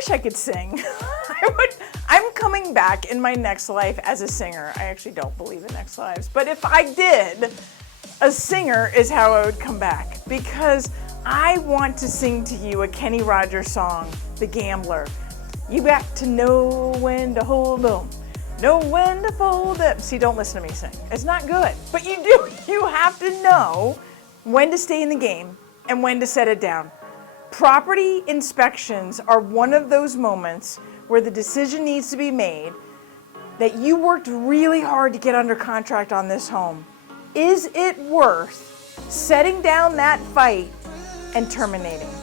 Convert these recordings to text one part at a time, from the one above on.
wish I could sing. I'm coming back in my next life as a singer. I actually don't believe in next lives, but if I did, a singer is how I would come back, because I want to sing to you a Kenny Rogers song, The Gambler. You got to know when to hold 'em, know when to fold 'em. See, don't listen to me sing. It's not good, but you do. You have to know when to stay in the game and when to set it down. Property inspections are one of those moments where the decision needs to be made that you worked really hard to get under contract on this home. Is it worth setting down that fight and terminating?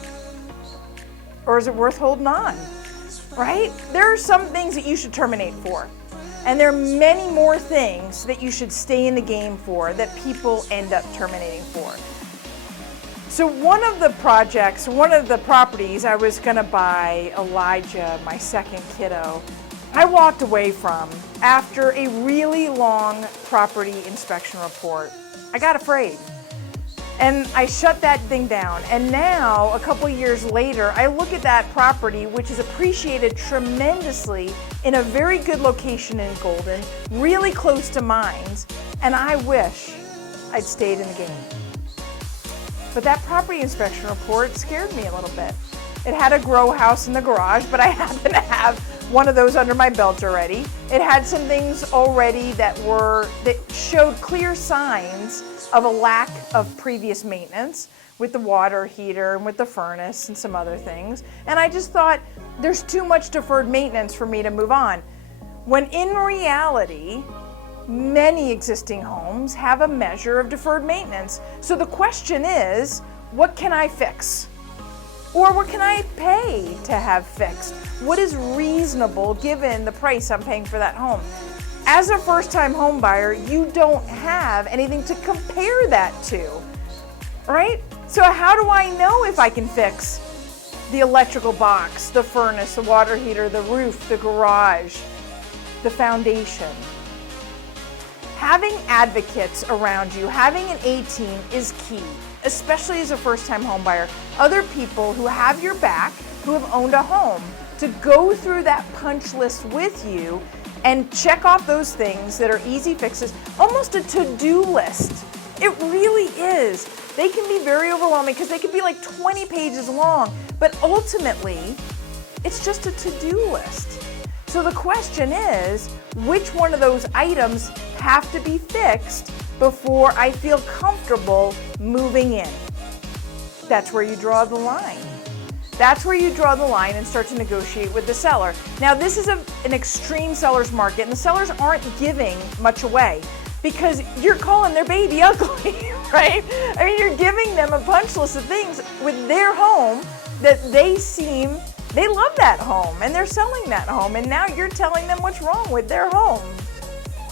Or is it worth holding on, right? There are some things that you should terminate for. And there are many more things that you should stay in the game for that people end up terminating for. So one of the properties I was gonna buy Elijah, my second kiddo, I walked away from after a really long property inspection report. I got afraid. And I shut that thing down. And now, a couple years later, I look at that property, which is appreciated tremendously in a very good location in Golden, really close to mines, and I wish I'd stayed in the game. But that property inspection report scared me a little bit. It had a grow house in the garage, but I happen to have one of those under my belt already. It had some things already that showed clear signs of a lack of previous maintenance with the water heater and with the furnace and some other things. And I just thought, there's too much deferred maintenance for me to move on. When in reality, many existing homes have a measure of deferred maintenance. So the question is, what can I fix? Or what can I pay to have fixed? What is reasonable given the price I'm paying for that home? As a first-time home buyer, you don't have anything to compare that to, right? So how do I know if I can fix the electrical box, the furnace, the water heater, the roof, the garage, the foundation? Having advocates around you, having an A-team is key, especially as a first-time home buyer. Other people who have your back, who have owned a home, to go through that punch list with you and check off those things that are easy fixes, almost a to-do list. It really is. They can be very overwhelming because they can be like 20 pages long, but ultimately, it's just a to-do list. So the question is, which one of those items have to be fixed before I feel comfortable moving in? That's where you draw the line. That's where you draw the line and start to negotiate with the seller. Now, this is an extreme seller's market, and the sellers aren't giving much away because you're calling their baby ugly, right? I mean, you're giving them a punch list of things with their home that they love that home, and they're selling that home, and now you're telling them what's wrong with their home.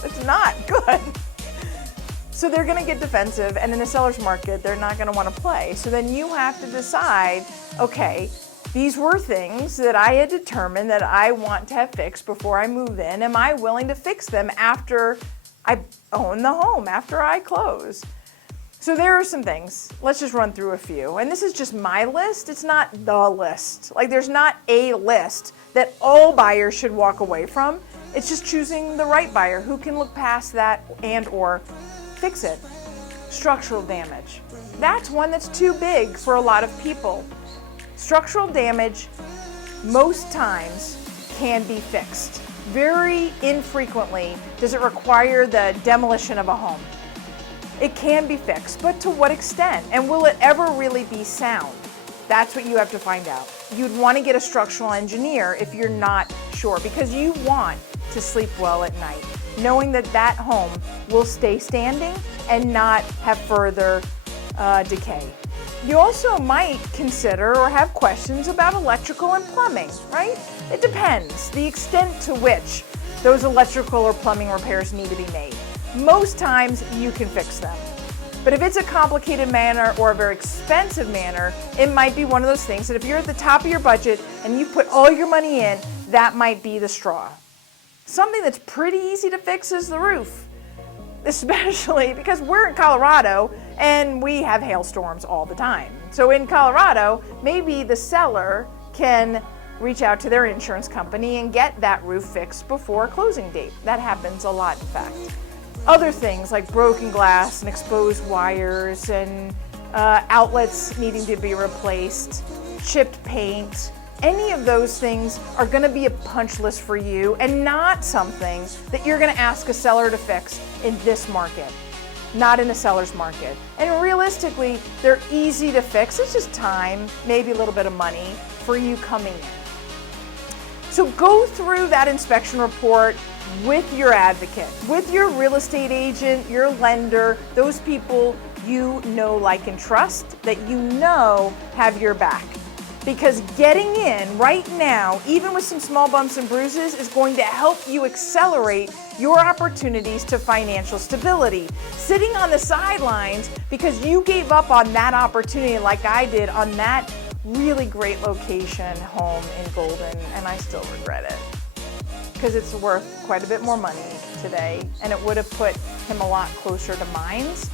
It's not good. So they're gonna get defensive, and in the seller's market, they're not gonna wanna play. So then you have to decide, okay, these were things that I had determined that I want to have fixed before I move in. Am I willing to fix them after I own the home, after I close? So there are some things. Let's just run through a few. And this is just my list. It's not the list. Like, there's not a list that all buyers should walk away from. It's just choosing the right buyer who can look past that and or fix it. Structural damage. That's one that's too big for a lot of people. Structural damage most times can be fixed. Very infrequently does it require the demolition of a home. It can be fixed, but to what extent? And will it ever really be sound? That's what you have to find out. You'd want to get a structural engineer if you're not sure, because you want to sleep well at night, knowing that that home will stay standing and not have further decay. You also might consider or have questions about electrical and plumbing, right? It depends the extent to which those electrical or plumbing repairs need to be made. Most times you can fix them. But if it's a complicated manner or a very expensive manner, it might be one of those things that if you're at the top of your budget and you put all your money in, that might be the straw. Something that's pretty easy to fix is the roof, especially because we're in Colorado and we have hailstorms all the time. So in Colorado, maybe the seller can reach out to their insurance company and get that roof fixed before closing date. That happens a lot, in fact. Other things like broken glass and exposed wires and outlets needing to be replaced, chipped paint, any of those things are going to be a punch list for you and not something that you're going to ask a seller to fix in this market, not in a seller's market. And realistically, they're easy to fix. It's just time, maybe a little bit of money for you coming in. So go through that inspection report with your advocate, with your real estate agent, your lender, those people you know, like, and trust that you know have your back. Because getting in right now, even with some small bumps and bruises, is going to help you accelerate your opportunities to financial stability. Sitting on the sidelines because you gave up on that opportunity like I did on that really great location home in Golden, and I still regret it. Because it's worth quite a bit more money today, and it would have put him a lot closer to mines.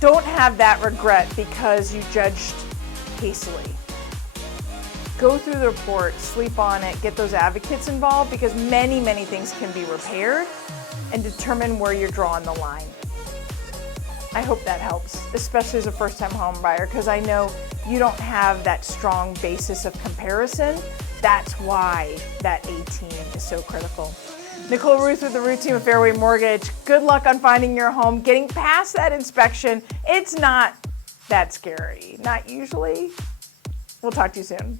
Don't have that regret because you judged hastily. Go through the report, sleep on it, get those advocates involved because many, many things can be repaired, and determine where you're drawing the line. I hope that helps, especially as a first-time home buyer, because I know you don't have that strong basis of comparison. That's why that A-team is so critical. Nicole Rueth with the Rueth team of Fairway Mortgage. Good luck on finding your home. Getting past that inspection, it's not that scary. Not usually. We'll talk to you soon.